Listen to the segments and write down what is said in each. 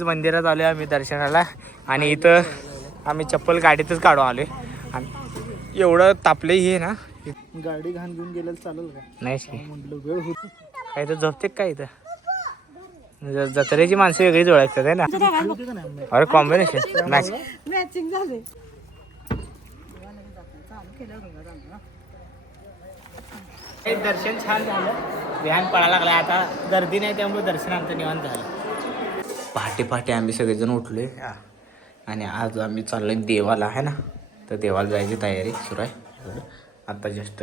मंदिरात आलोय आम्ही दर्शनाला आणि इथं आम्ही चप्पल गाडीतच काढून आलोय आणि एवढं तापले हे ना गाडी घाण घेऊन गेलेलं चालेल का नाही म्हटलं वेळ होती काय तर झोपते काय इथं जत्रेची माणसं वेगळीच ओळखतात आहे ना अरे कॉम्बिनेशन मॅचिंग झाले दर्शन छान झालं व्यान पळायला लागला आता गर्दी नाही त्यामुळे दर्शन आमचं निवांत झालं पहाटे पहाटे आम्ही सगळेजण उठलोय आणि आज आम्ही चाललोय देवाला आहे ना तर देवाला जायची तयारी सुरू आहे आता जस्ट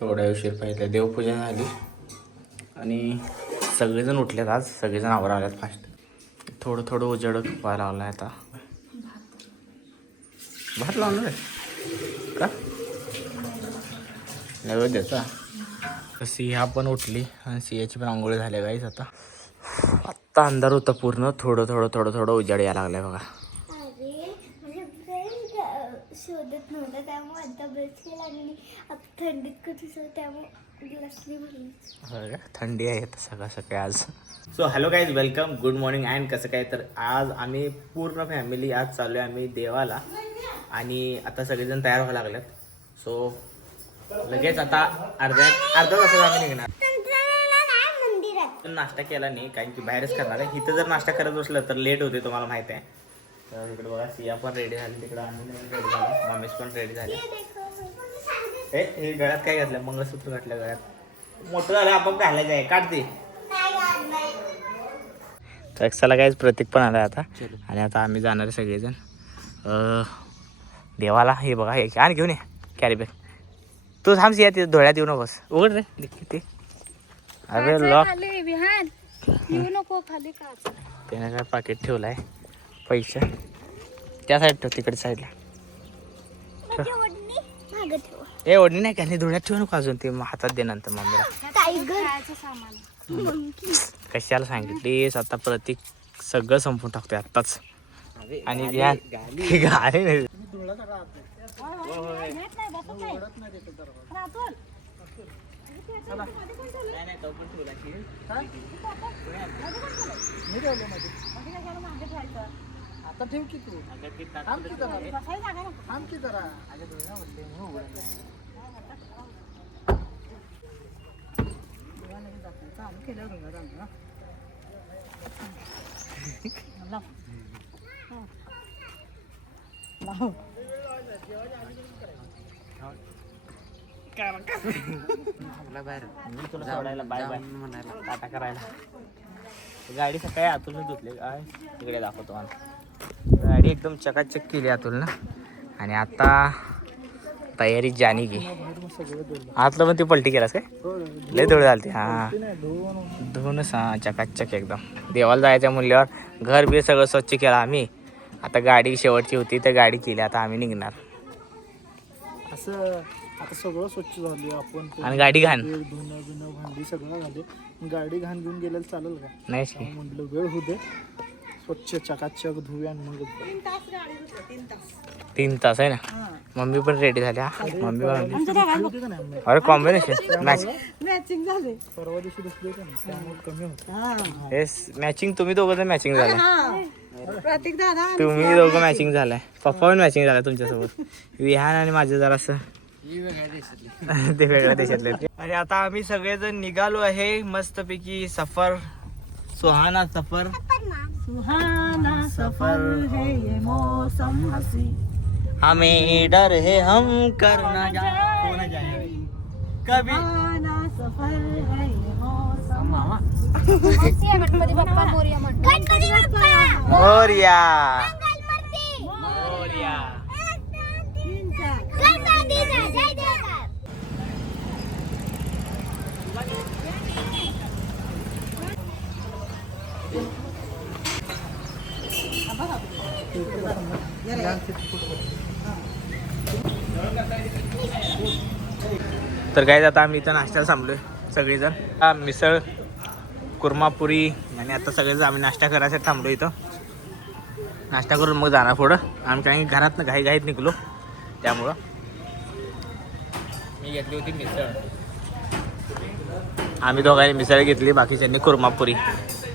थोड्या उशीर पहिले देवपूजा झाली आणि सगळेजण उठलेत आज सगळेजण आवरा आल्यात फास्ट थोडं थोडं उजेड व्हायला लागलं आहे आता भात लावणार आहे का नैवेद्याचा सिंहा पण उठली आणि सिंहाची पण आंघोळी झाल्या गाईच आता आत्ता अंधार होता पूर्ण थोडं थोडं थोडं थोडं उजाड यायला लागलाय बघा शोधत नव्हतं त्यामुळे आता बसली लागली आता थंडीत कधी त्यामुळे ग्लासली भरली थंडी आहे आता सकाळ सकाळी आज so hello guys welcome good morning and कसं काय तर आज आम्ही पूर्ण फॅमिली आज चालू आहे आम्ही देवाला आणि आता सगळेजण तयार व्हायला लागल्यात सो लगेच आता अर्ध्या तासात आम्ही निघणार पण नाश्ता केला नाही कारण की बाहेरच करणार आहे इथं जर नाश्ता करत बसलं तर लेट होते तुम्हाला माहिती आहे तर इकडे बघा सिया पण रेडी झाली तिकडे आम्ही रेडी झाला मम्मीच पण रेडी झाले हे गळ्यात काय घातलं मंगळसूत्र घातलं गळ्यात मोठं झालं आपण घालायचं आहे काढते ट्रॅक्सला काहीच प्रतीक पण आला आता आणि आता आम्ही जाणार सगळेजण देवाला हे बघा हे आणि घेऊन ये कॅरी बॅग तू थांबस या तिथे धोळ्यात येऊ नकोस उघड रे किती अरे लॉक त्याने काय पाकिट ठेवलाय पैसे त्या साईड ठेव तिकडे साईडला ए ओढणी नाही का धुळ्यात ठेवू नको अजून ते हातात दे नंतर मम्मीला कशाला सांगितलीस आता प्रतीक सगळं संपून टाकतोय आत्ताच आणि गाडी नाही आता ठेव की तू थांब की जरा टाटा करायला गाडी सकाळी आतूनच धुतली काय तिकडे दाखवतो मला गाडी एकदम चकाचक केली आतून ना आणि आता तयारी जाणी की आतलं पण ती पलटी केलास काय लय धूळ झालती हा धुवूनच हा चकाचक एकदम देवाला जायच्या मूल्यावर घर बी सगळं स्वच्छ केलं आम्ही आता गाडी शेवटची होती तर गाडी केली आता आम्ही निघणार असं आता सगळं स्वच्छ झालं आपण आणि गाडी घाण धुणं भांडी सगळं झाले गाडी घाण घेऊन गेलेलं चालेल का नाही म्हटलं वेळ होते स्वच्छ चकाचक धुव्या मग 3 तास आहे ना मम्मी पण रेडी झाल्या मम्मी पण अरे कॉम्बिनेशन मॅचिंग झाले परवा दिवशी दिसली होती ना त्यामुळे कमी होतं येस मॅचिंग तुम्ही दोघं तर मॅचिंग झालं प्रतीक दादा तुम्ही दोघं मॅचिंग झालाय पप्पा पण मॅचिंग झाला तुमच्यासोबत विहान आणि माझं जरा असं ते वेगळ्या देशातले आणि आता आम्ही सगळेजण निघालो आहे मस्तपैकी सफर सुहाना सफर सुहाना सफर है ये मौसम हसी हमें डर है हम करना जाए कभी सुहाना सफर है ये मौसम गणपती बाप्पा मोरया गणपती बाप्पा मोरया तर काय आता आम्ही इथं नाश्त्याला थांबलोय सगळेजण मिसळ कुर्मापुरी आणि आता सगळेजण आम्ही नाश्ता करायसाठी थांबलो इथं नाश्ता करून मग जाणार पुढं आम्ही काही घरात घाईत निघलो त्यामुळं मी घेतली होती मिसळ आम्ही दोघांनी मिसळ घेतली बाकीच्यांनी कुर्मापुरी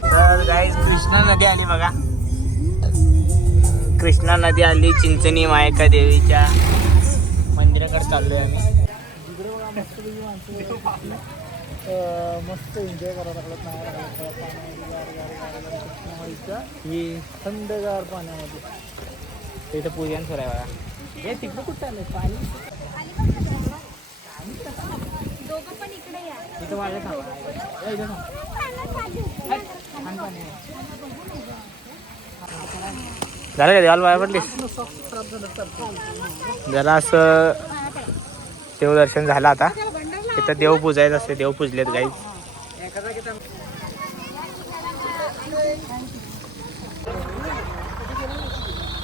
तर गाईज कृष्णा नदी आली बघा कृष्णा नदी आली चिंचणी मायका देवीच्या मंदिराकडे चाललोय आम्ही. तिकडे बघा मस्तपैकी माणसं मस्त एन्जॉय करायला लागलं नाही राहिलं कृष्णामाईच्या ही थंडगार पाण्यामध्ये. इथं पूजन सुरू आहे बघा. हे तिकडे कुठं आलं पाणी? दोघं पण इकडे या. इथं माझ्या थांबा. इथं थांब. झालं का देवाला बाहेर पडलीस? जरा असं देवदर्शन झालं. आता इथं देव पूजायचं असते. देव पूजलेत गाईज.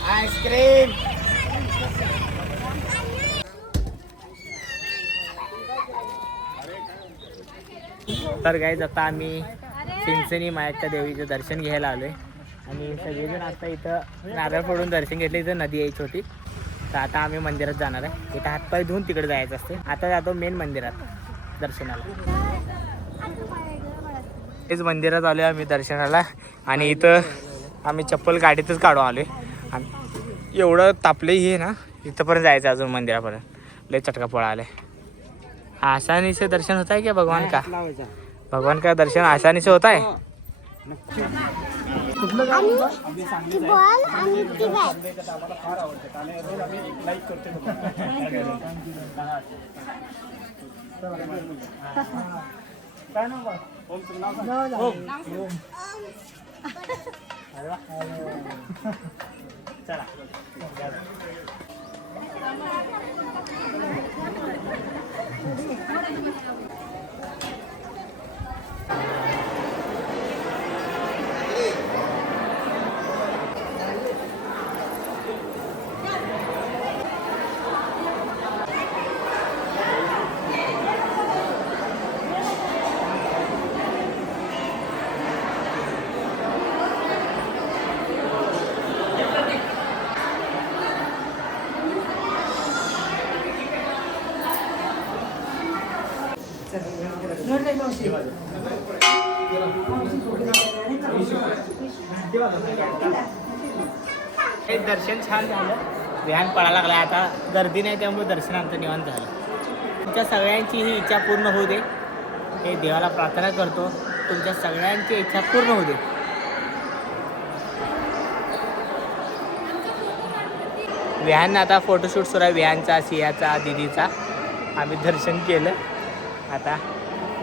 आईस्क्रीम. तर गाईज आता आम्ही चिंचणी मायक्का देवीचं दर्शन घ्यायला आलोय आणि सगळेजण आता इथं नारळ फोडून दर्शन घेतलं. इथं नदी आहे छोटी. तर आता आम्ही मंदिरात जाणार आहे. इथं हातपाय धुवून तिकडे जायचं असते. आता जातो मेन मंदिरात दर्शनाला. तेच मंदिरात आलो आम्ही दर्शनाला आणि इथं आम्ही चप्पल गाडीतच काढून आलो आहे. आणि एवढं तापलं हे ना इथंपर्यंत जायचं अजून मंदिरापर्यंत. लय चटका पळाला आहे. आसानी से दर्शन होता है क्या भगवान का? भगवान का दर्शन आसानी से होता है. बॉल आणि ती बॅट. चला. दर्शन छान झालं. विहान पडायला लागला. आता गर्दी नाही त्यामुळे दर्शन आमचं निवांत झालं. तुमच्या सगळ्यांची ही इच्छा पूर्ण होऊ दे हे देवाला प्रार्थना करतो. तुमच्या सगळ्यांची इच्छा पूर्ण होऊ दे. विहान आता फोटोशूट सुरू आहे. विहानचा, सियाचा, दिदीचा. आम्ही दर्शन केलं. आता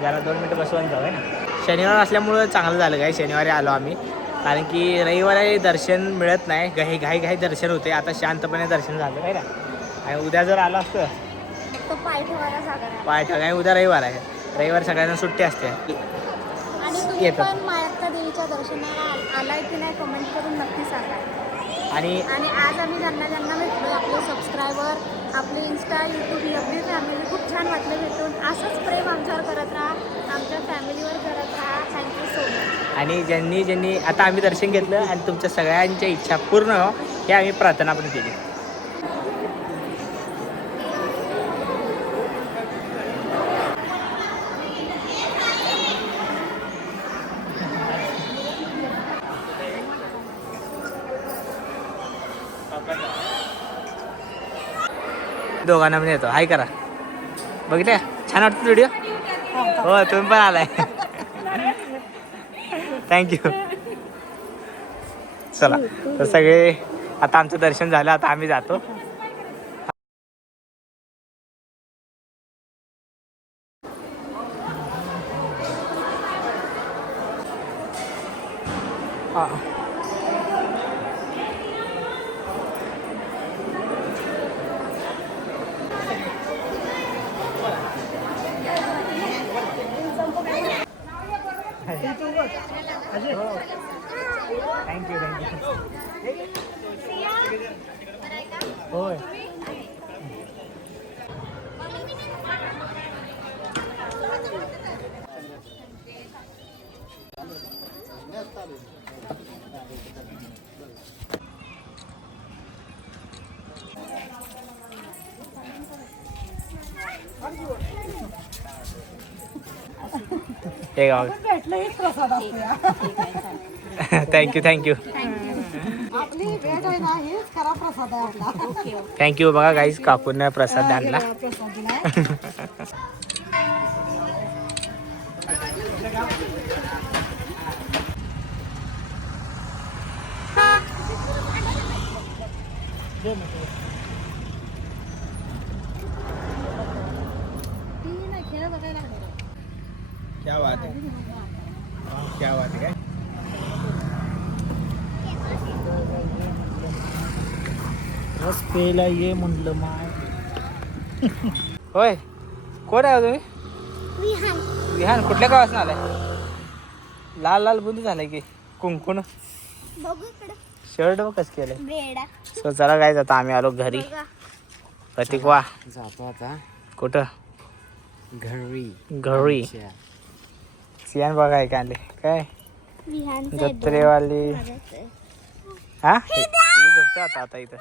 जरा 2 मिनटं बसवून जाऊ आहे ना. शनिवार असल्यामुळं चांगलं झालं काय. शनिवारी आलो आम्ही कारण की रविवारी दर्शन मिळत नाही. घाई दर्शन होते. आता शांतपणे दर्शन झालं काय ना. आणि उद्या जर आलो असतं तो पाय ठेवायला जागा नाही. पाय ठेवाय. उद्या रविवार आहे. रविवार सगळ्यांना सुट्टी असते. आणि तुम्ही येतात. पण मायक्का देवीच्या दर्शनाला आलाय की नाही कमेंट करून नक्की सांगा. आणि आज आम्ही ज्यांना भेटलो आपले सबस्क्रायबर, आपले इंस्टा, यूट्यूब, एवढी फॅमिली खूप छान वाटलं भेटून. असंच प्रेम आमच्यावर करत राहा. आमच्या फॅमिलीवर करत राहा. Thank you so much. आणि ज्यांनी आता आम्ही दर्शन घेतलं आणि तुमच्या सगळ्यांच्या इच्छा पूर्ण हो हे आम्ही प्रार्थना पण केली. दोघांना पण येतो. हाय करा. बघितल्या छान वाटतं व्हिडिओ. हो तुम्ही पण आलाय. थँक्यू. चला तर सगळे आता आमचं दर्शन झालं. आता आम्ही जातो. थँक्यू. होय. हे गाव. भेटलं एक प्रसाद असतो. थँक्यू. आपली भेट आहे ना हेच खरा प्रसाद आहे आपला. थँक्यू. बघा गाईस काकून प्रसाद आणला. प्रसाद दिलाय. खेळ बघायला क्या बात है, क्या बात है. रस पेला ये म्हणलं माय. होय, कोण आहे हो तुम्ही? विहान. कुठल्या गावात आलाय? लाल लाल बुंदी झालाय की कुंकुण. शर्ट बघ कसं केलंय. सो चला काय आता आम्ही आलो घरी. प्रतीक वा जातो आता कुठं? घरी. सियान बघा काय आणले काय जत्रेवाली. हा झोपते आता इथं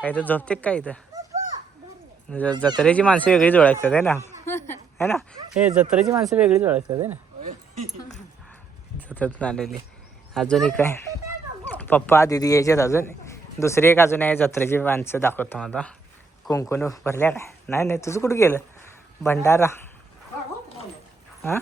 काय तर झोपते काय इथं. जत्रेची माणसं वेगळीच ओळखतात आहे ना, है ना. हे जत्रेची माणसं वेगळीच ओळखतात आहे ना, जत्रेत आलेली. अजून एक काय पप्पा दिदी यायच्यात. अजून दुसरी एक अजून आहे जत्रेची माणसं दाखवतो आता. कुंकुण भरल्या काय? नाही तुझं कुठं गेलं भंडारा? हां